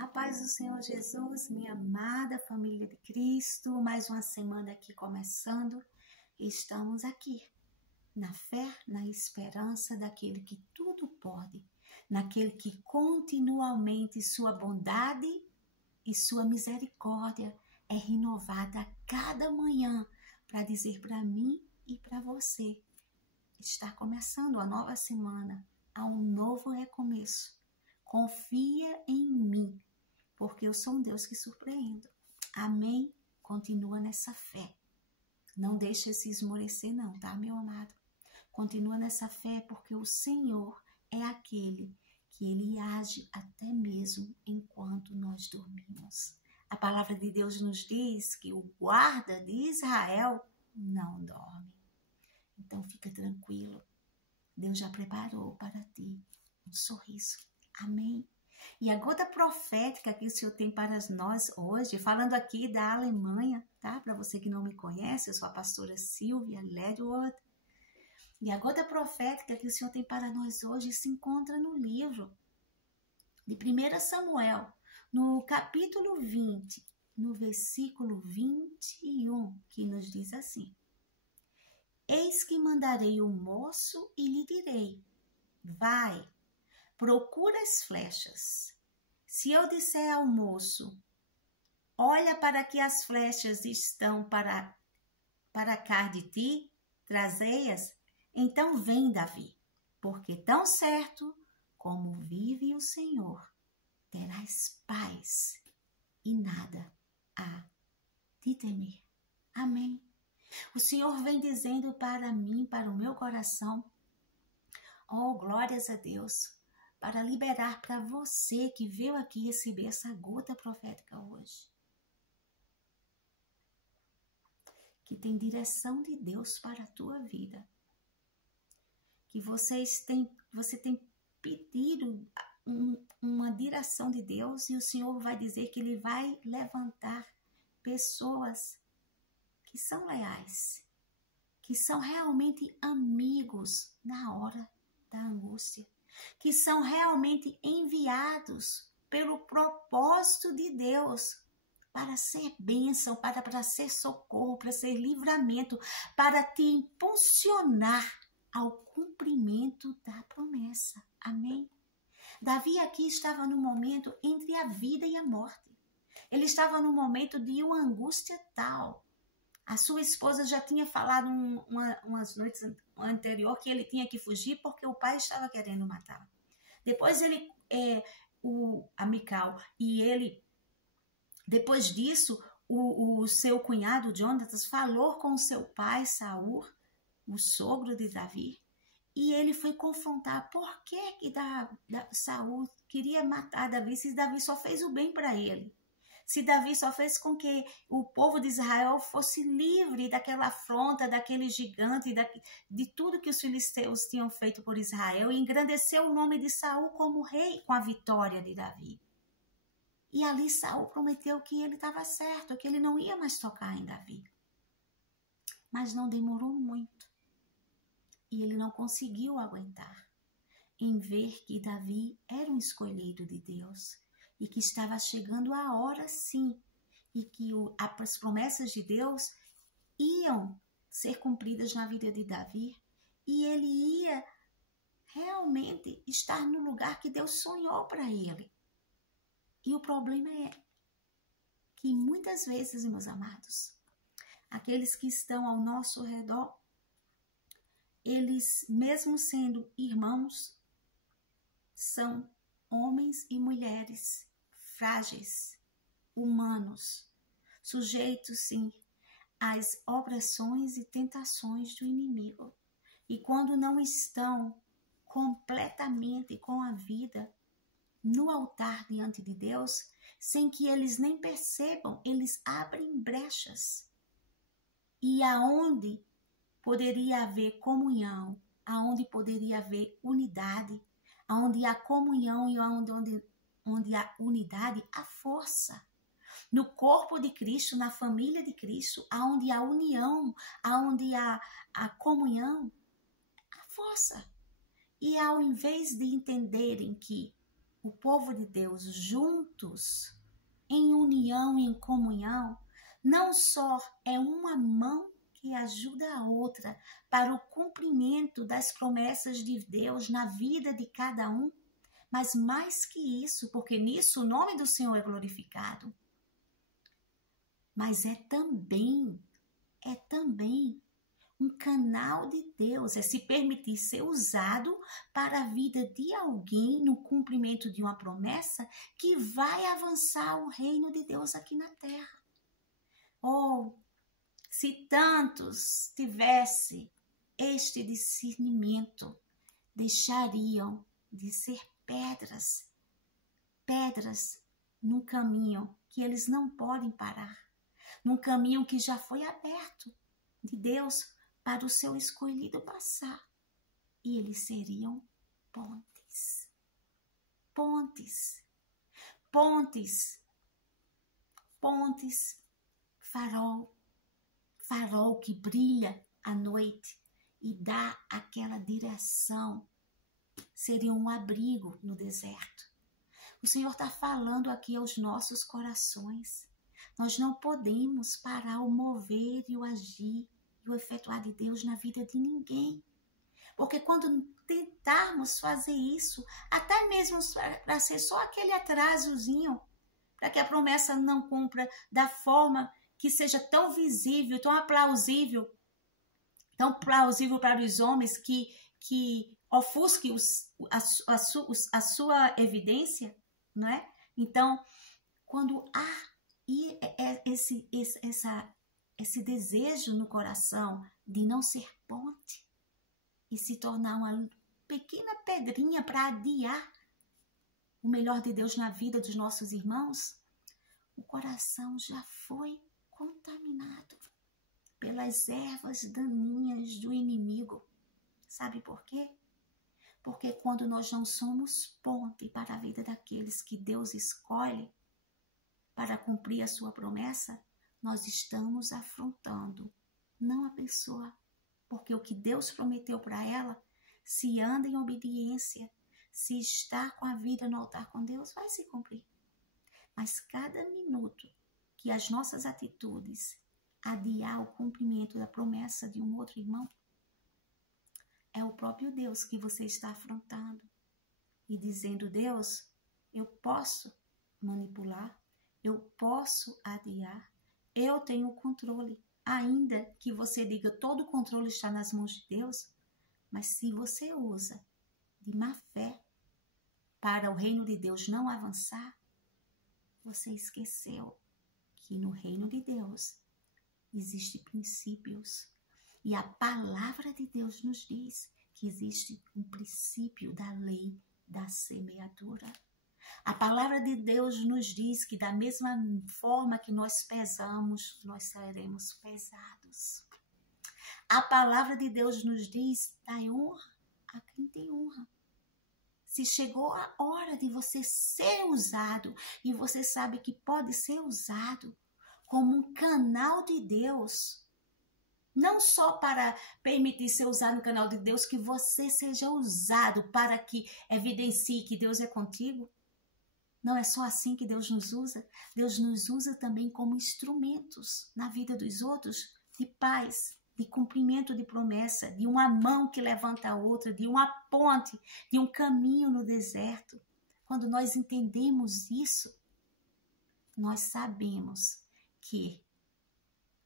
A paz do Senhor Jesus, minha amada família de Cristo, mais uma semana aqui começando. Estamos aqui, na fé, na esperança daquele que tudo pode, naquele que continuamente sua bondade e sua misericórdia é renovada a cada manhã para dizer para mim e para você. Está começando a nova semana, há um novo recomeço. Confia em mim, porque eu sou um Deus que surpreendo. Amém? Continua nessa fé. Não deixa se esmorecer não, tá, meu amado? Continua nessa fé, porque o Senhor é aquele que Ele age até mesmo enquanto nós dormimos. A palavra de Deus nos diz que o guarda de Israel não dorme. Então fica tranquilo. Deus já preparou para ti um sorriso. Amém? E a gota profética que o Senhor tem para nós hoje, falando aqui da Alemanha, tá? Para você que não me conhece, eu sou a pastora Silvia Ledward. E a gota profética que o Senhor tem para nós hoje se encontra no livro de 1 Samuel, no capítulo 20, no versículo 21, que nos diz assim: Eis que mandarei o moço e lhe direi, vai, procura as flechas. Se eu disser ao moço, olha para que as flechas estão para cá de ti, trazei-as, então vem, Davi, porque tão certo como vive o Senhor, terás paz e nada há de temer. Amém. O Senhor vem dizendo para mim, para o meu coração, oh, glórias a Deus, para liberar para você que veio aqui receber essa gota profética hoje. Que tem direção de Deus para a tua vida. Que você tem pedido uma direção de Deus e o Senhor vai dizer que Ele vai levantar pessoas que são leais, que são realmente amigos na hora da angústia, que são realmente enviados pelo propósito de Deus para ser bênção, para ser socorro, para ser livramento, para te impulsionar ao cumprimento da promessa. Amém? Davi aqui estava no momento entre a vida e a morte. Ele estava no momento de uma angústia tal. A sua esposa já tinha falado umas noites anterior que ele tinha que fugir porque o pai estava querendo matá-lo. Depois a Mical e ele, depois disso, o seu cunhado Jonatas falou com o seu pai Saul, o sogro de Davi, e ele foi confrontar por que Saul queria matar Davi se Davi só fez o bem para ele. Se Davi só fez com que o povo de Israel fosse livre daquela afronta, daquele gigante, de tudo que os filisteus tinham feito por Israel, e engrandeceu o nome de Saul como rei com a vitória de Davi. E ali Saul prometeu que ele estava certo, que ele não ia mais tocar em Davi. Mas não demorou muito. E ele não conseguiu aguentar em ver que Davi era um escolhido de Deus. E que estava chegando a hora sim, e que as promessas de Deus iam ser cumpridas na vida de Davi, e ele ia realmente estar no lugar que Deus sonhou para ele. E o problema é que muitas vezes, meus amados, aqueles que estão ao nosso redor, eles, mesmo sendo irmãos, são homens e mulheres frágeis, humanos, sujeitos, sim, às opressões e tentações do inimigo. E quando não estão completamente com a vida no altar diante de Deus, sem que eles nem percebam, eles abrem brechas. E aonde poderia haver comunhão, aonde poderia haver unidade, aonde há comunhão e onde há unidade, há força. No corpo de Cristo, na família de Cristo, aonde há união, aonde há a comunhão, há força. E ao invés de entenderem que o povo de Deus juntos, em união e em comunhão, não só é uma mão que ajuda a outra para o cumprimento das promessas de Deus na vida de cada um, mas mais que isso, porque nisso o nome do Senhor é glorificado, mas é também um canal de Deus, é se permitir ser usado para a vida de alguém no cumprimento de uma promessa que vai avançar o reino de Deus aqui na terra. Oh, se tantos tivessem este discernimento, deixariam de ser pedras num caminho que eles não podem parar, num caminho que já foi aberto de Deus para o seu escolhido passar. E eles seriam pontes. Pontes. Pontes. Pontes. Farol. Farol que brilha à noite e dá aquela direção. Seria um abrigo no deserto. O Senhor está falando aqui aos nossos corações. Nós não podemos parar o mover e o agir e o efetuar de Deus na vida de ninguém. Porque quando tentarmos fazer isso, até mesmo para ser só aquele atrasozinho, para que a promessa não cumpra da forma que seja tão visível, tão plausível para os homens que ofusque a sua evidência, não é? Então, quando há esse desejo no coração de não ser ponte e se tornar uma pequena pedrinha para adiar o melhor de Deus na vida dos nossos irmãos, o coração já foi contaminado pelas ervas daninhas do inimigo. Sabe por quê? Porque quando nós não somos ponte para a vida daqueles que Deus escolhe para cumprir a sua promessa, nós estamos afrontando, não a pessoa, porque o que Deus prometeu para ela, se anda em obediência, se está com a vida no altar com Deus, vai se cumprir. Mas cada minuto que as nossas atitudes adiar o cumprimento da promessa de um outro irmão, é o próprio Deus que você está afrontando e dizendo: Deus, eu posso manipular, eu posso adiar, eu tenho o controle, ainda que você diga todo o controle está nas mãos de Deus, mas se você usa de má fé para o reino de Deus não avançar, você esqueceu que no reino de Deus existem princípios. E a palavra de Deus nos diz que existe um princípio da lei da semeadura. A palavra de Deus nos diz que da mesma forma que nós pesamos, nós seremos pesados. A palavra de Deus nos diz: dai honra a quem tem honra. Se chegou a hora de você ser usado, e você sabe que pode ser usado como um canal de Deus, não só para permitir ser usado no canal de Deus, que você seja usado para que evidencie que Deus é contigo. Não é só assim que Deus nos usa. Deus nos usa também como instrumentos na vida dos outros, de paz, de cumprimento de promessa, de uma mão que levanta a outra, de uma ponte, de um caminho no deserto. Quando nós entendemos isso, nós sabemos que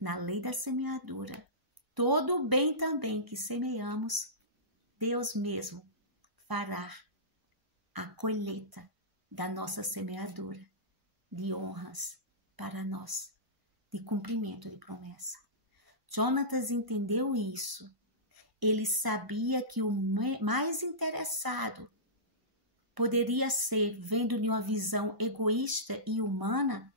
na lei da semeadura, todo o bem também que semeamos, Deus mesmo fará a colheita da nossa semeadura, de honras para nós, de cumprimento de promessa. Jonatas entendeu isso. Ele sabia que o mais interessado poderia ser, vendo de uma visão egoísta e humana,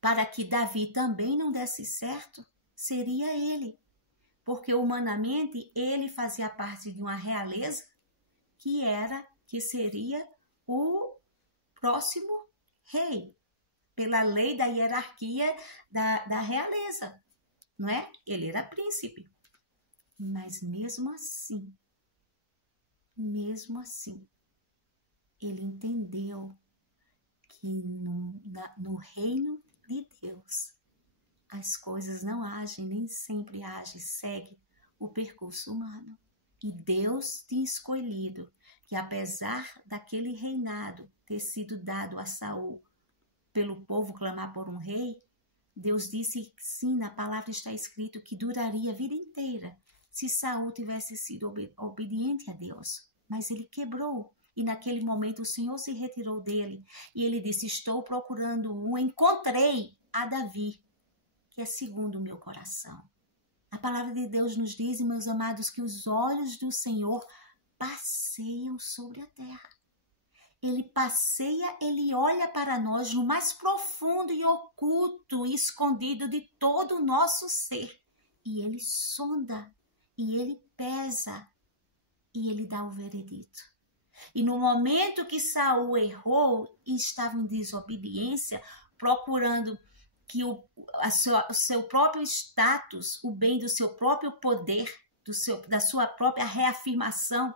para que Davi também não desse certo, seria ele. Porque humanamente ele fazia parte de uma realeza que seria o próximo rei, pela lei da hierarquia da realeza, não é? Ele era príncipe. Mas mesmo assim, ele entendeu que no reino de Deus, as coisas não agem, nem sempre agem, segue o percurso humano. E Deus tinha escolhido que, apesar daquele reinado ter sido dado a Saul, pelo povo clamar por um rei, Deus disse sim, na palavra está escrito que duraria a vida inteira se Saul tivesse sido obediente a Deus. Mas ele quebrou. E naquele momento o Senhor se retirou dele. E ele disse, estou procurando encontrei a Davi, que é segundo o meu coração. A palavra de Deus nos diz, meus amados, que os olhos do Senhor passeiam sobre a terra. Ele passeia, ele olha para nós no mais profundo e oculto e escondido de todo o nosso ser. E ele sonda, e ele pesa, e ele dá o veredito. E no momento que Saul errou e estava em desobediência, procurando que o seu próprio status, o bem do seu próprio poder, da sua própria reafirmação,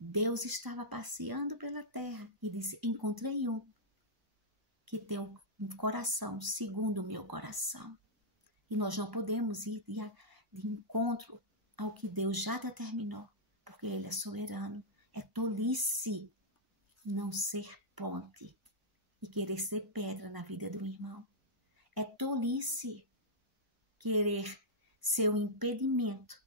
Deus estava passeando pela terra e disse, encontrei um que tem um coração segundo o meu coração. E nós não podemos ir de encontro ao que Deus já determinou, porque Ele é soberano. É tolice não ser ponte e querer ser pedra na vida do irmão. É tolice querer ser um impedimento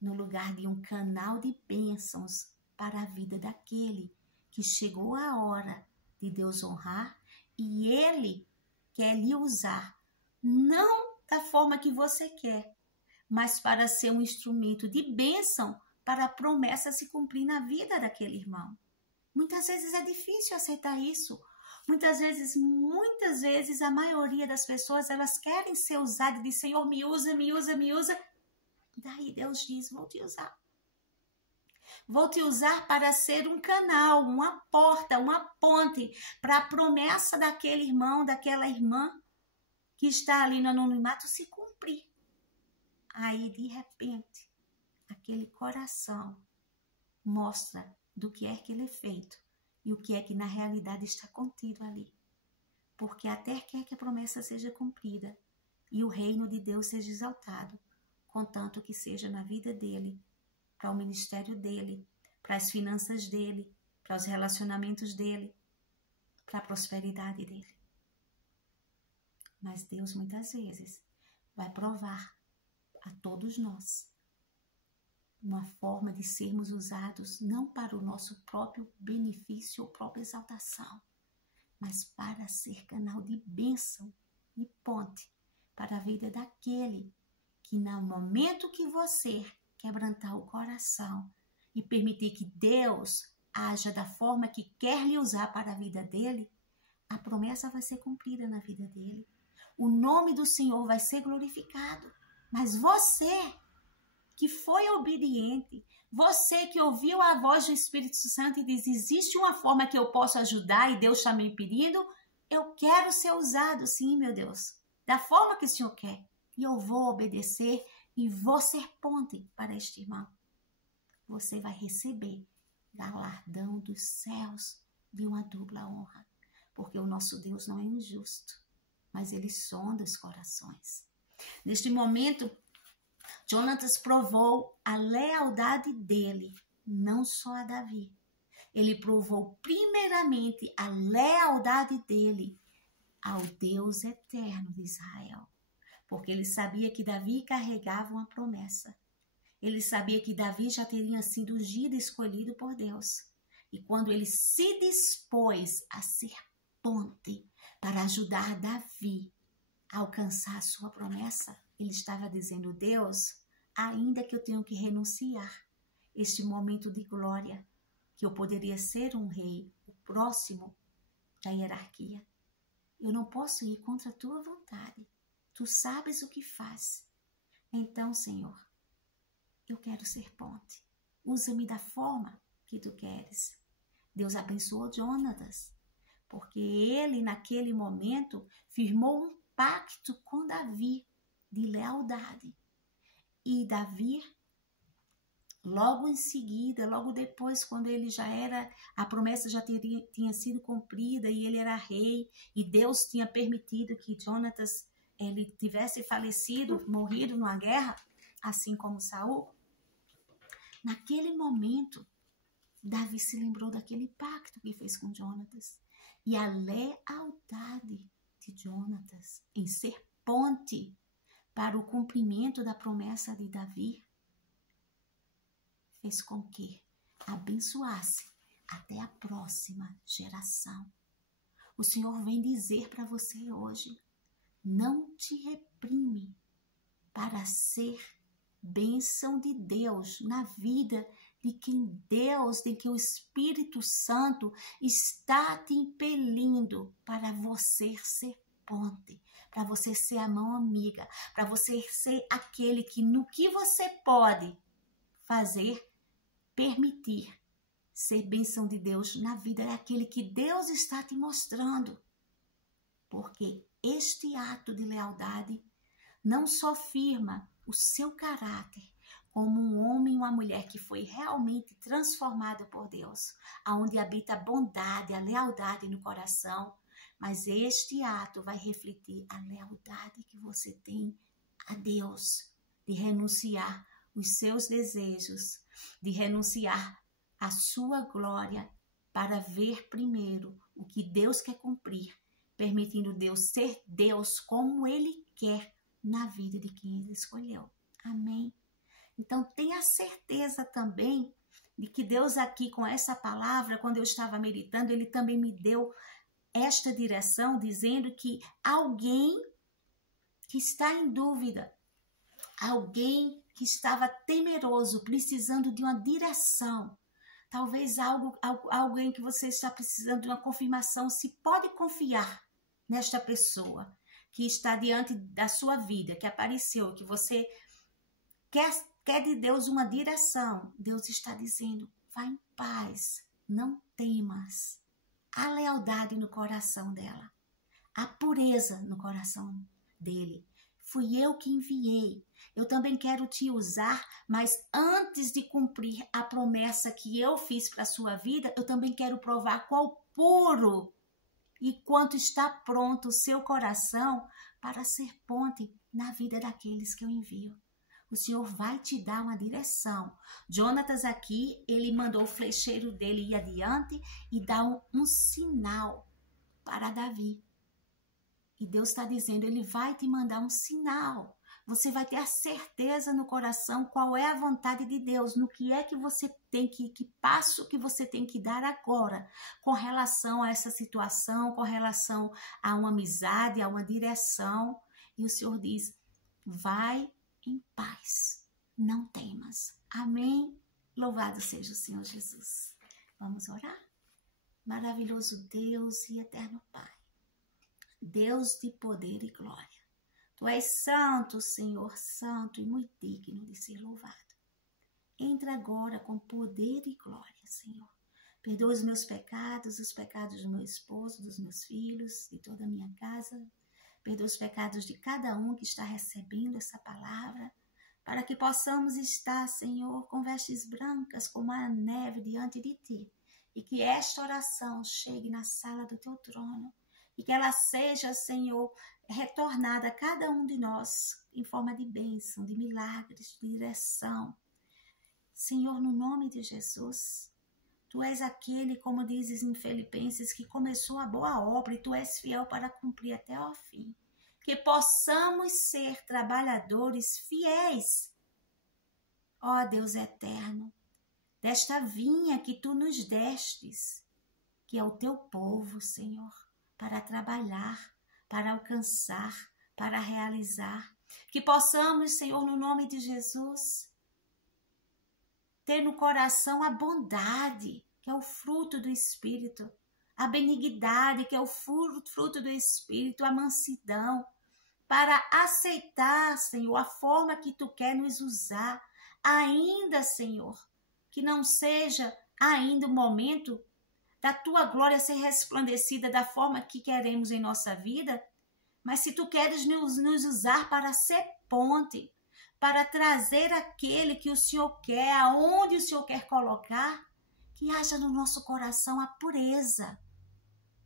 no lugar de um canal de bênçãos para a vida daquele que chegou a hora de Deus honrar e Ele quer lhe usar, não da forma que você quer, mas para ser um instrumento de bênção para a promessa se cumprir na vida daquele irmão. Muitas vezes é difícil aceitar isso. Muitas vezes, a maioria das pessoas, elas querem ser usadas de Senhor, me usa, me usa, me usa. Daí Deus diz, vou te usar. Vou te usar para ser um canal, uma porta, uma ponte para a promessa daquele irmão, daquela irmã que está ali no anonimato se cumprir. Aí, de repente, aquele coração mostra do que é que ele é feito e o que é que na realidade está contido ali. Porque até quer que a promessa seja cumprida e o reino de Deus seja exaltado, contanto que seja na vida dele, para o ministério dele, para as finanças dele, para os relacionamentos dele, para a prosperidade dele. Mas Deus muitas vezes vai provar a todos nós uma forma de sermos usados não para o nosso próprio benefício ou própria exaltação, mas para ser canal de bênção e ponte para a vida daquele que no momento que você quebrantar o coração e permitir que Deus haja da forma que quer lhe usar para a vida dele, a promessa vai ser cumprida na vida dele. O nome do Senhor vai ser glorificado. Mas você que foi obediente, você que ouviu a voz do Espírito Santo e diz, existe uma forma que eu posso ajudar e Deus está me pedindo, eu quero ser usado, sim, meu Deus, da forma que o Senhor quer. E eu vou obedecer e vou ser ponte para este irmão. Você vai receber galardão dos céus de uma dupla honra, porque o nosso Deus não é injusto, mas Ele sonda os corações. Neste momento, Jonatas provou a lealdade dele, não só a Davi. Ele provou primeiramente a lealdade dele ao Deus eterno de Israel, porque ele sabia que Davi carregava uma promessa. Ele sabia que Davi já teria sido ungido e escolhido por Deus. E quando ele se dispôs a ser ponte para ajudar Davi a alcançar a sua promessa, ele estava dizendo, Deus, ainda que eu tenha que renunciar este momento de glória, que eu poderia ser um rei, o próximo da hierarquia, eu não posso ir contra a tua vontade. Tu sabes o que faz. Então, Senhor, eu quero ser ponte. Usa-me da forma que tu queres. Deus abençoou Jonatas, porque ele, naquele momento, firmou um pacto com Davi de lealdade. E Davi logo em seguida, logo depois, quando ele já era, a promessa já tinha sido cumprida e ele era rei, e Deus tinha permitido que Jonatas ele tivesse falecido, morrido numa guerra, assim como Saul. Naquele momento, Davi se lembrou daquele pacto que fez com Jonatas e a lealdade de Jonatas em ser ponte para o cumprimento da promessa de Davi fez com que abençoasse até a próxima geração. O Senhor vem dizer para você hoje, não te reprime para ser bênção de Deus na vida de quem Deus, de que o Espírito Santo está te impelindo para você ser ponte, para você ser a mão amiga, para você ser aquele que no que você pode fazer, permitir ser bênção de Deus na vida daquele que Deus está te mostrando. Porque este ato de lealdade não só firma o seu caráter como um homem e uma mulher que foi realmente transformado por Deus, aonde habita a bondade, a lealdade no coração, mas este ato vai refletir a lealdade que você tem a Deus, de renunciar os seus desejos, de renunciar a sua glória para ver primeiro o que Deus quer cumprir, permitindo Deus ser Deus como Ele quer na vida de quem Ele escolheu. Amém? Então tenha certeza também de que Deus aqui com essa palavra, quando eu estava meditando, Ele também me deu esta direção, dizendo que alguém que está em dúvida, alguém que estava temeroso, precisando de uma direção, talvez alguém que você está precisando de uma confirmação, se pode confiar nesta pessoa que está diante da sua vida, que apareceu, que você quer de Deus uma direção. Deus está dizendo, vá em paz, não temas. Há lealdade no coração dela, há pureza no coração dele. Fui eu que enviei. Eu também quero te usar, mas antes de cumprir a promessa que eu fiz para a sua vida, eu também quero provar qual puro e quanto está pronto o seu coração para ser ponte na vida daqueles que eu envio. O Senhor vai te dar uma direção. Jonatas aqui, ele mandou o flecheiro dele ir adiante e dar um sinal para Davi. E Deus está dizendo, Ele vai te mandar um sinal. Você vai ter a certeza no coração qual é a vontade de Deus, no que é que você tem que passo que você tem que dar agora, com relação a essa situação, com relação a uma amizade, a uma direção. E o Senhor diz, vai em paz, não temas. Amém? Louvado seja o Senhor Jesus. Vamos orar? Maravilhoso Deus e eterno Pai, Deus de poder e glória. Tu és santo, Senhor, santo e muito digno de ser louvado. Entra agora com poder e glória, Senhor. Perdoa os meus pecados, os pecados do meu esposo, dos meus filhos, de toda a minha casa. Perdoa os pecados de cada um que está recebendo essa palavra, para que possamos estar, Senhor, com vestes brancas como a neve diante de Ti, e que esta oração chegue na sala do Teu trono, e que ela seja, Senhor, retornada a cada um de nós em forma de bênção, de milagres, de direção. Senhor, no nome de Jesus, Tu és aquele, como dizes em Filipenses, que começou a boa obra e Tu és fiel para cumprir até ao fim. Que possamos ser trabalhadores fiéis, ó Deus eterno, desta vinha que Tu nos destes, que é o Teu povo, Senhor, para trabalhar, para alcançar, para realizar. Que possamos, Senhor, no nome de Jesus, ter no coração a bondade, que é o fruto do Espírito, a benignidade, que é o fruto do Espírito, a mansidão, para aceitar, Senhor, a forma que Tu quer nos usar, ainda, Senhor, que não seja ainda o momento da Tua glória ser resplandecida da forma que queremos em nossa vida, mas se Tu queres nos usar para ser ponte, para trazer aquele que o Senhor quer, aonde o Senhor quer colocar, que haja no nosso coração a pureza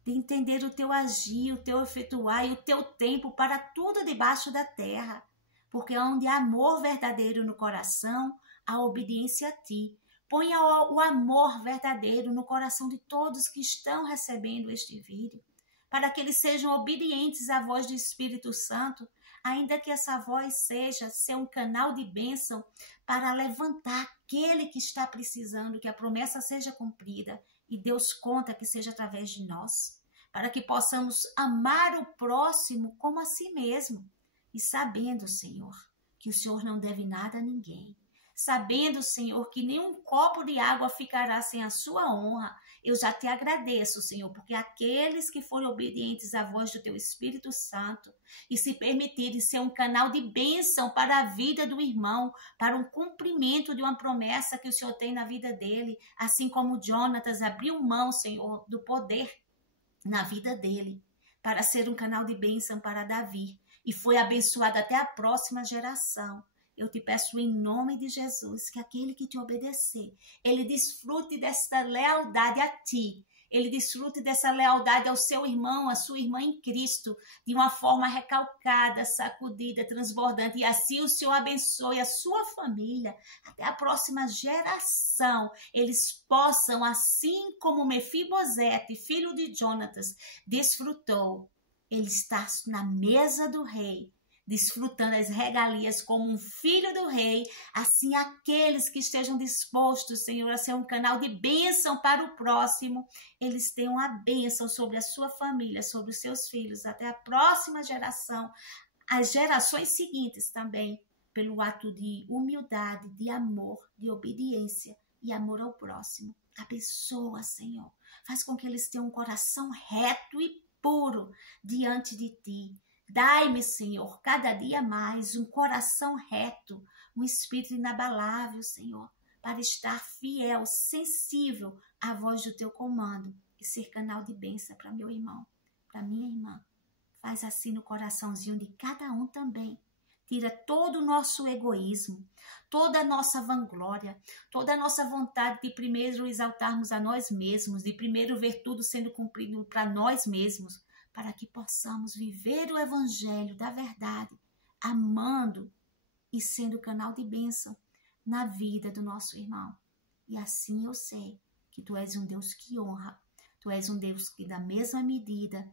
de entender o teu agir, o teu efetuar e o teu tempo para tudo debaixo da terra. Porque onde há amor verdadeiro no coração, há obediência a ti. Ponha o amor verdadeiro no coração de todos que estão recebendo este vídeo, para que eles sejam obedientes à voz do Espírito Santo, ainda que essa voz seja ser um canal de bênção para levantar aquele que está precisando, que a promessa seja cumprida, e Deus conta que seja através de nós, para que possamos amar o próximo como a si mesmo, e sabendo, Senhor, que o Senhor não deve nada a ninguém, sabendo, Senhor, que nenhum copo de água ficará sem a sua honra, eu já te agradeço, Senhor, porque aqueles que forem obedientes à voz do teu Espírito Santo e se permitirem ser um canal de bênção para a vida do irmão, para um cumprimento de uma promessa que o Senhor tem na vida dele, assim como Jonatas abriu mão, Senhor, do poder na vida dele, para ser um canal de bênção para Davi, e foi abençoado até a próxima geração. Eu te peço em nome de Jesus que aquele que te obedecer, ele desfrute desta lealdade a ti, ele desfrute dessa lealdade ao seu irmão, à sua irmã em Cristo, de uma forma recalcada, sacudida, transbordante, e assim o Senhor abençoe a sua família, até a próxima geração, eles possam, assim como Mefibosete, filho de Jonatas, desfrutou, ele está na mesa do rei, desfrutando as regalias como um filho do rei, assim aqueles que estejam dispostos, Senhor, a ser um canal de bênção para o próximo, eles tenham a bênção sobre a sua família, sobre os seus filhos, até a próxima geração, as gerações seguintes também, pelo ato de humildade, de amor, de obediência e amor ao próximo. Abençoa, Senhor, faz com que eles tenham um coração reto e puro diante de ti. Dai-me, Senhor, cada dia mais um coração reto, um espírito inabalável, Senhor, para estar fiel, sensível à voz do teu comando e ser canal de bênção para meu irmão, para minha irmã. Faz assim no coraçãozinho de cada um também. Tira todo o nosso egoísmo, toda a nossa vanglória, toda a nossa vontade de primeiro exaltarmos a nós mesmos, de primeiro ver tudo sendo cumprido para nós mesmos, para que possamos viver o evangelho da verdade, amando e sendo canal de bênção na vida do nosso irmão. E assim eu sei que tu és um Deus que honra, tu és um Deus que da mesma medida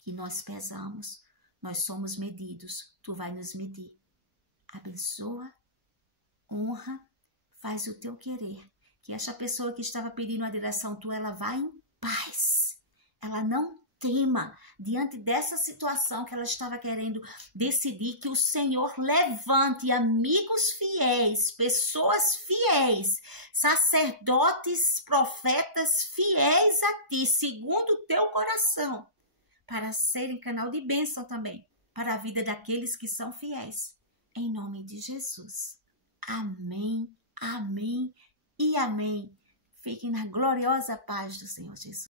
que nós pesamos, nós somos medidos, tu vai nos medir. Abençoa, honra, faz o teu querer, que esta pessoa que estava pedindo a direção tua, ela vá em paz, ela não tema diante dessa situação que ela estava querendo decidir, que o Senhor levante amigos fiéis, pessoas fiéis, sacerdotes, profetas fiéis a ti, segundo o teu coração, para serem canal de bênção também para a vida daqueles que são fiéis. Em nome de Jesus. Amém, amém e amém. Fiquem na gloriosa paz do Senhor Jesus.